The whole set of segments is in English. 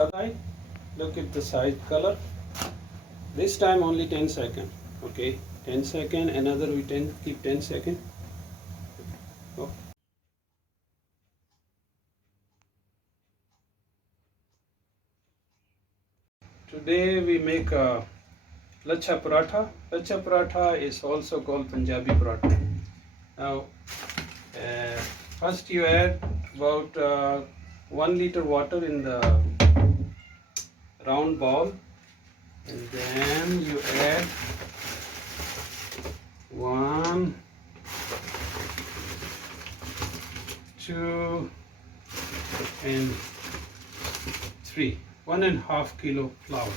Right, look at the side color. This time only 10 second. Okay, 10 second, another we keep 10 second. Oh. Today we make a lacha paratha. Lacha paratha is also called Punjabi paratha. Now first you add about 1 liter water in the round bowl, and then you add 1, 2 and 3, 1.5 kilo flour,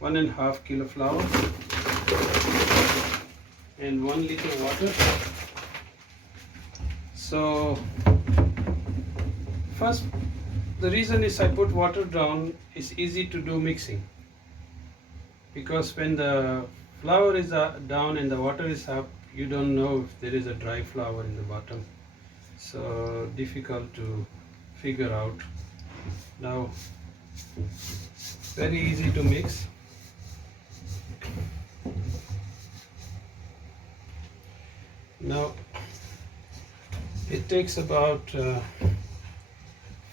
1.5 kilo flour and 1 liter water. So first, the reason is I put water down is easy to do mixing, because when the flour is down and the water is up, you don't know if there is a dry flour in the bottom, so difficult to figure out. Now very easy to mix. Now it takes about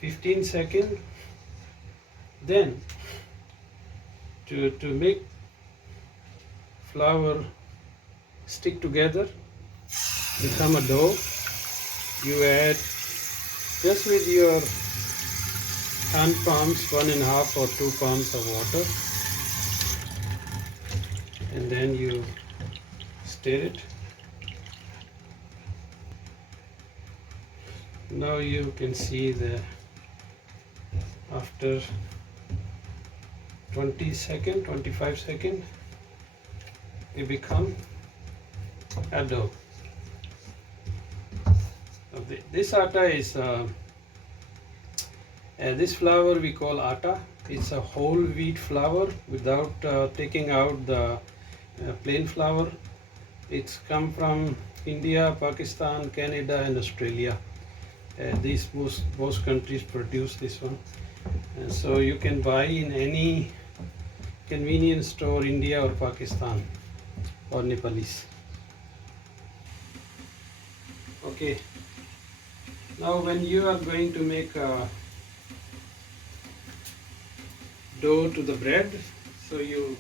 15 seconds then to make flour stick together, become a dough. You add just with your hand palms 1.5 or 2 palms of water, and then you stir it. Now you can see that after 20 seconds, 25 seconds, it become a dough. This atta is this flour we call atta. It's a whole wheat flour without taking out the plain flour. It's come from India, Pakistan, Canada and Australia. These most countries produce this one, and so you can buy in any convenience store, India or Pakistan or Nepalese. Okay, now when you are going to make a dough to the bread, so you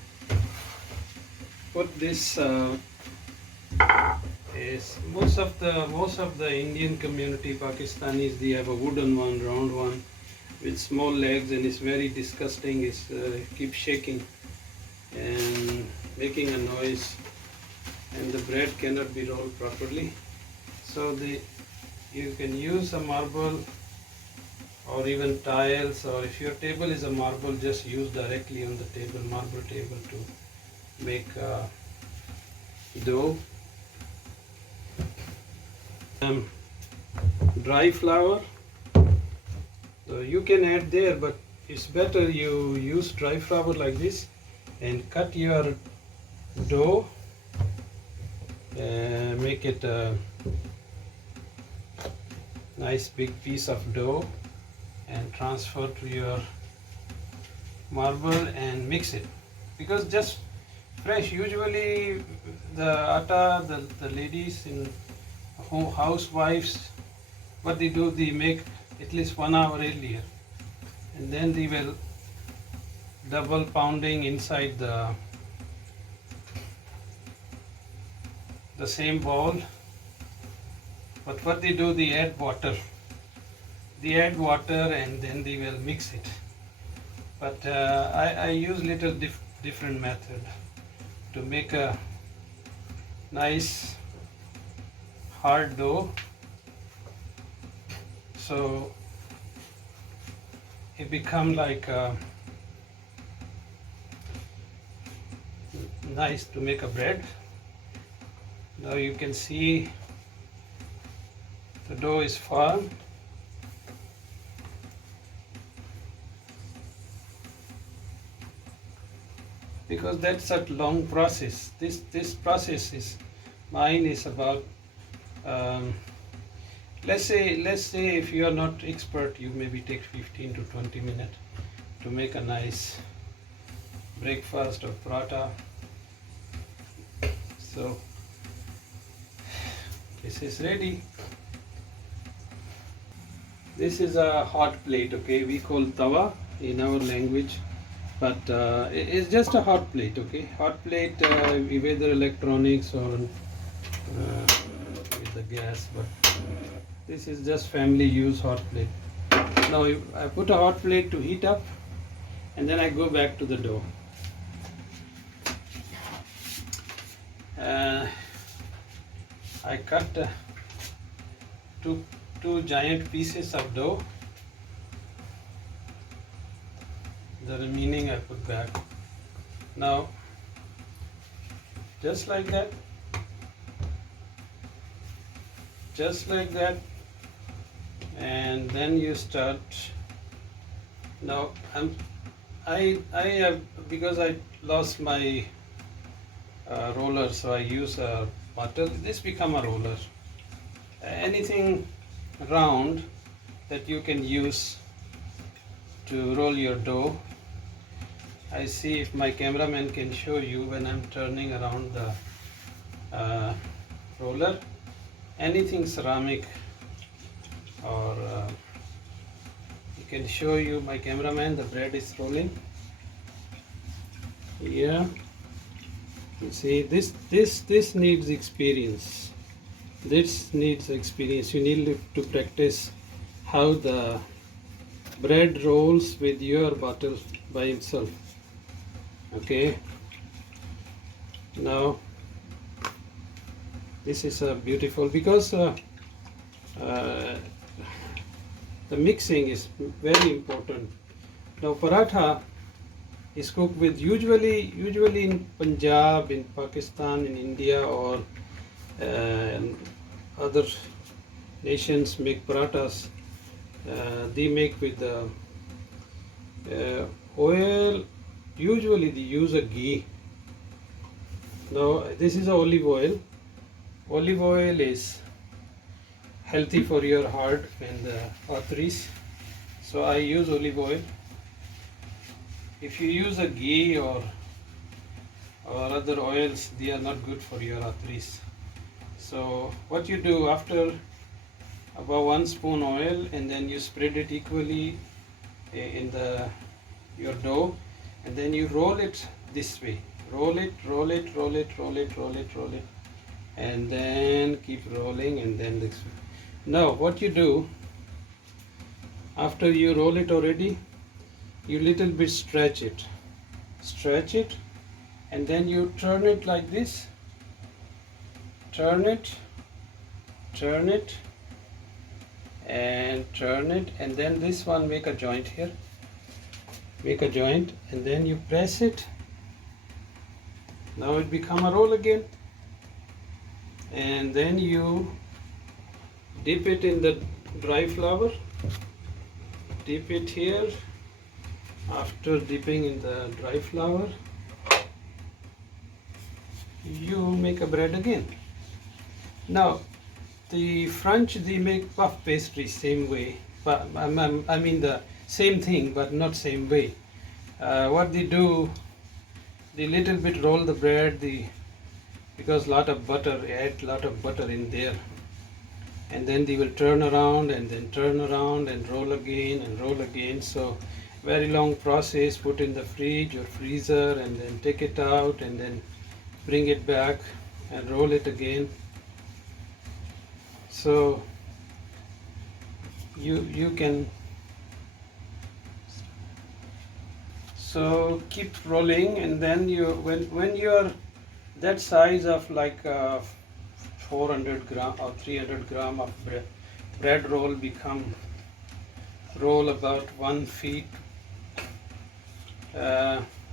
put this is most of the Indian community, Pakistanis, they have a wooden one, round one with small legs, and it's very disgusting. It's keep shaking and making a noise, and the bread cannot be rolled properly. So you can use a marble or even tiles, or if your table is a marble, just use directly on the table, marble table, to make dough. Dry flour, so you can add there, but it's better you use dry flour like this and cut your dough, make it a nice big piece of dough and transfer to your marble and mix it, because just fresh, usually the atta, the ladies in housewives, what they do, they make at least 1 hour earlier, and then they will double pounding inside the same bowl. But what they do, they add water, and then they will mix it. But I use little different method to make a nice hard dough, so it become like nice to make a bread. Now you can see the dough is firm. Because that's such long process. This process is mine is about let's say if you are not expert, you maybe take 15 to 20 minutes. to make a nice breakfast of paratha. So this is ready. This is a hot plate, okay? We call tawa in our language, but it's just a hot plate, okay? Hot plate, whether electronics or with the gas, but this is just family use hot plate. Now I put a hot plate to heat up, and then I go back to the dough. I cut two giant pieces of dough. The remaining I put back. Now, just like that, and then you start. Now I have, because I lost my roller, so I use a butter. This become a roller. Anything round that you can use to roll your dough. I see if my cameraman can show you when I'm turning around the roller. Anything ceramic, or he can show you, my cameraman, the bread is rolling. Yeah, you see, this needs experience. This needs experience. You need to practice how the bread rolls with your butter by itself. Okay, now this is a beautiful, because the mixing is very important. Now paratha is cooked with usually in Punjab, in Pakistan, in India, or other nations make parathas. They make with oil. Usually they use a ghee. Now this is olive oil. Olive oil is healthy for your heart and arteries. So I use olive oil. If you use a ghee or other oils, they are not good for your arteries. So what you do, after about 1 spoon oil, and then you spread it equally in your dough, and then you roll it this way. Roll it, and then keep rolling, and then this way. Now what you do, after you roll it already, you little bit stretch it, and then you turn it like this. Turn it, and turn it, and then this one, make a joint here. Make a joint, and then you press it. Now it become a roll again, and then you dip it in the dry flour. Dip it here. After dipping in the dry flour, you make a bread again. Now the French, they make puff pastry same way, but I mean the same thing, but not same way. What they do, they little bit roll the bread, because lot of butter, add lot of butter in there, and then they will turn around and then turn around and roll again and roll again. So very long process. Put in the fridge or freezer, and then take it out, and then bring it back and roll it again. So you can keep rolling, and then when you're that size of like 400 gram or 300 gram of bread roll roll about 1 feet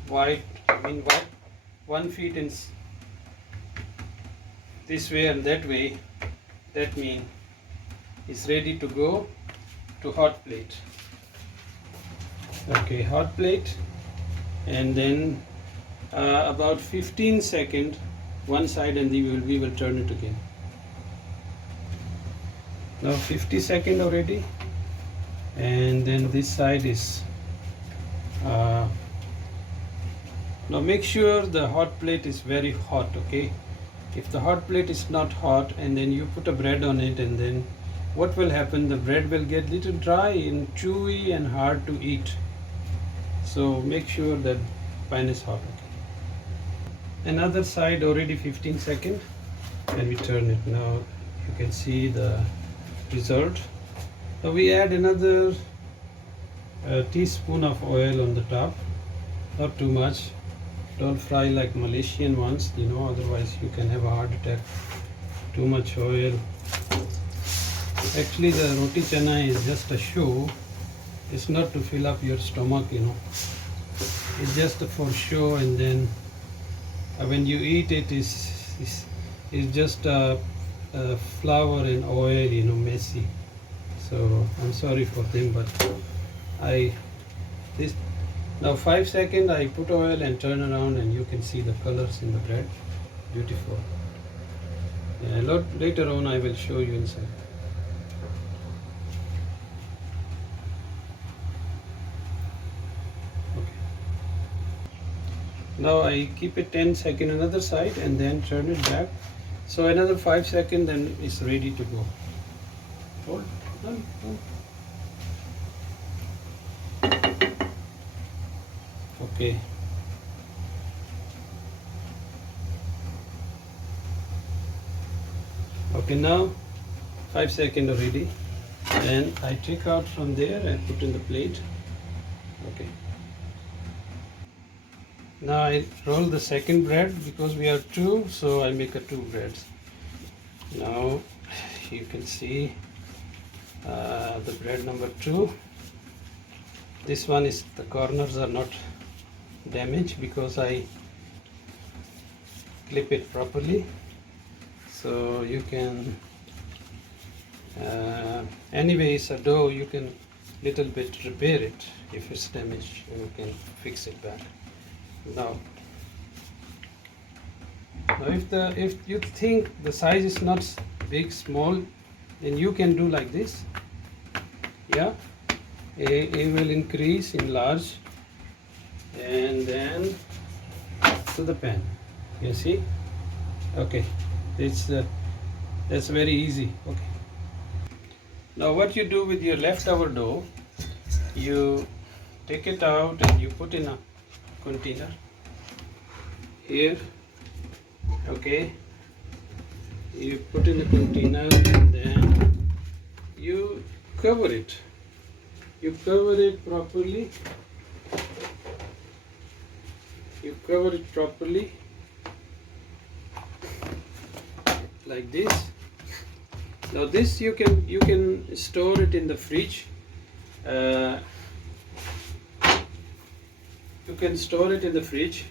wide. 1 feet in this way and that way. That means it's ready to go to hot plate. Okay, hot plate, and then about 15 seconds one side, and we will turn it again. Now 50 seconds already, and then this side is Now make sure the hot plate is very hot, okay? If the hot plate is not hot and then you put a bread on it, and then what will happen, the bread will get little dry and chewy and hard to eat. So make sure that pan is hot, okay? Another side already 15 seconds, and we turn it. Now you can see the result. Now we add another teaspoon of oil on the top, not too much. Don't fry like Malaysian ones, otherwise you can have a heart attack. Too much oil. Actually the roti chana is just a show. It's not to fill up your stomach, It's just for show, and then when you eat it, is just flour and oil, messy. So I'm sorry for them, but now 5 seconds I put oil and turn around, and you can see the colors in the bread. Beautiful. Yeah, later on I will show you inside. Okay. Now I keep it 10 seconds another side and then turn it back. So another 5 seconds, then it's ready to go. Hold. Hold. Okay. Okay, now 5 seconds already, and I take out from there and put in the plate. Okay. Now I roll the second bread because we have two, so I make a two breads. Now you can see the bread number 2. This one is, the corners are not damaged because I clip it properly. So you can, anyway it's a dough, you can little bit repair it. If it's damaged, you can fix it back. Now if you think the size is not big, small, then you can do like this. Yeah, it will increase in large, and then to the pan. You see? Okay, that's very easy. Okay. Now what you do with your leftover dough, you take it out and you put in a container here. Okay, you put in the container and then you cover it. You cover it properly. You cover it properly like this. Now this you can store it in the fridge. You can store it in the fridge,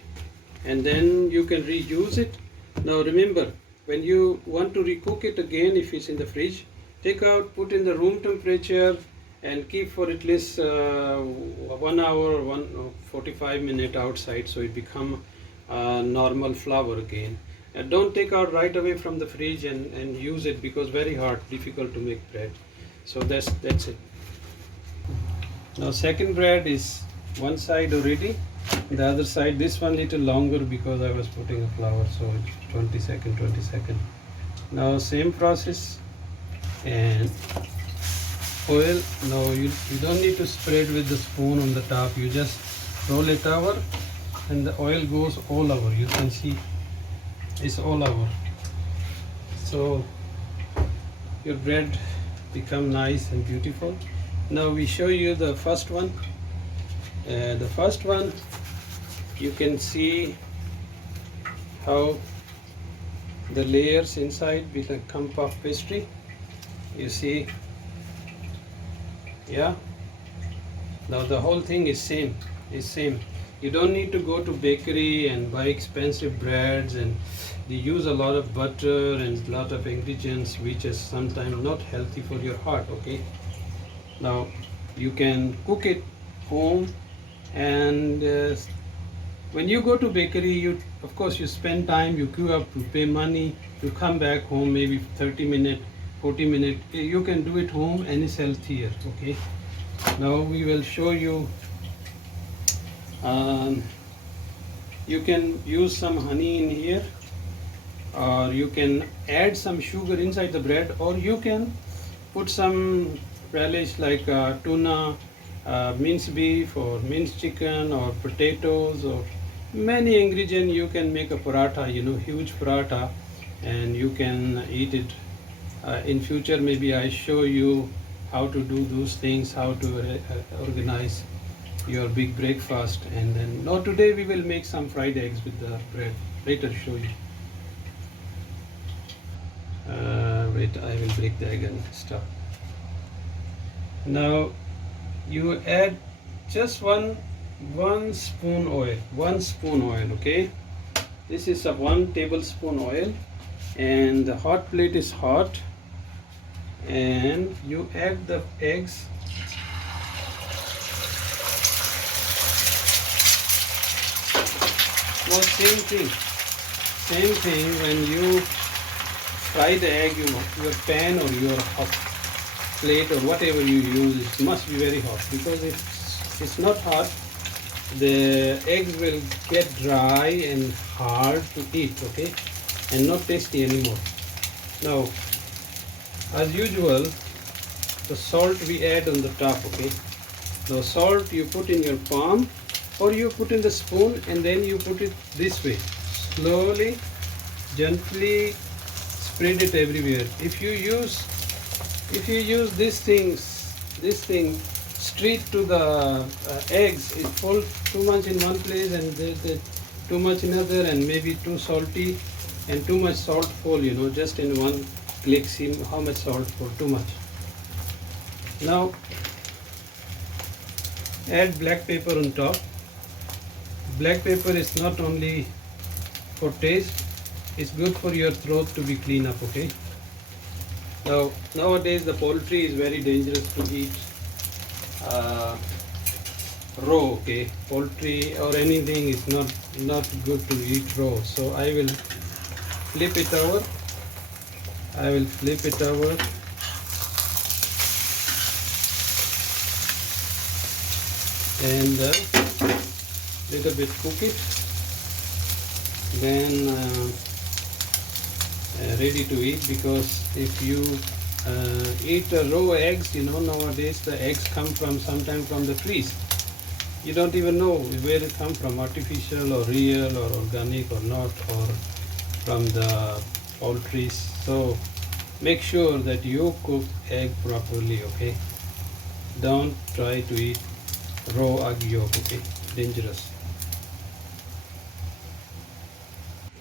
and then you can reuse it. Now remember, when you want to recook it again, if it's in the fridge, take out, put in the room temperature, and keep for at least 1 hour or 45 minutes outside, so it become normal flour again. And don't take out right away from the fridge and use it, because very hard, difficult to make bread. So that's it. Now second bread is one side already, the other side, this one little longer because I was putting a flour, so it's 20 seconds. Now same process, and oil. No, you don't need to spread with the spoon on the top, you just roll it over and the oil goes all over. You can see it's all over, so your bread become nice and beautiful. Now we show you the first one. The first one, you can see how the layers inside become puff pastry. You see, yeah. Now the whole thing is same. You don't need to go to bakery and buy expensive breads, and they use a lot of butter and a lot of ingredients which is sometimes not healthy for your heart. Okay, now you can cook it home, and when you go to bakery, you of course you spend time, you queue up, you pay money, you come back home maybe 30 minutes, 40 minutes. You can do it home and it's healthier. Okay, now we will show you You can use some honey in here, or you can add some sugar inside the bread, or you can put some relish like tuna, minced beef, or minced chicken, or potatoes, or many ingredients. You can make a paratha, huge paratha, and you can eat it. In future, maybe I show you how to do those things, how to organize your big breakfast. And then, no, today we will make some fried eggs with the bread. Later show you. Wait, I will break the egg and stuff. Now you add just one spoon oil, okay. This is a 1 tablespoon oil, and the hot plate is hot, and you add the eggs. Well, same thing when you fry the egg, your pan or your hot plate or whatever you use, it must be very hot, because if it's not hot, the eggs will get dry and hard to eat, okay, and not tasty anymore. Now, as usual, the salt we add on the top, okay. The salt you put in your palm, or you put in the spoon, and then you put it this way, slowly, gently spread it everywhere. If you use this thing straight to the eggs, it falls too much in one place and too much in another, and maybe too salty, and too much salt fall, just in one click. See how much salt fall, too much. Now add black pepper on top. Black pepper is not only for taste, it's good for your throat to be clean up, okay. Now nowadays the poultry is very dangerous to eat raw, okay. Poultry or anything is not good to eat raw. So I will flip it over. And little bit cook it, then ready to eat. Because if you eat raw eggs, nowadays the eggs come from sometimes from the trees. You don't even know where it come from, artificial or real or organic or not, or from the poultry. So make sure that you cook egg properly, okay. Don't try to eat raw egg yolk, okay, dangerous.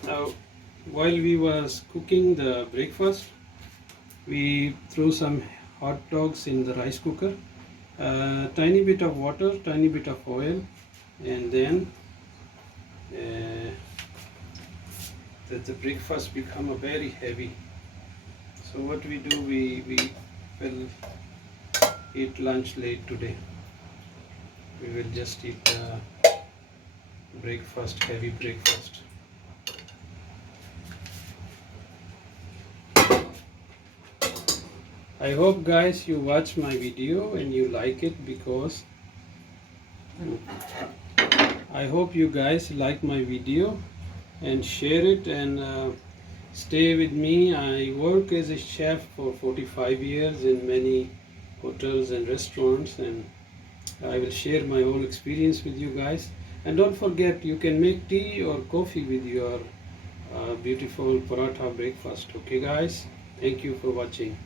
Now while we was cooking the breakfast, we threw some hot dogs in the rice cooker, tiny bit of water, tiny bit of oil, and then the breakfast become a very heavy. So what we do, we will eat lunch late today. We will just eat breakfast, heavy breakfast. I hope guys you watch my video and you like it, because I hope you guys like my video and share it, and stay with me. I work as a chef for 45 years in many hotels and restaurants, and I will share my whole experience with you guys. And don't forget, you can make tea or coffee with your beautiful paratha breakfast. Okay guys, thank you for watching.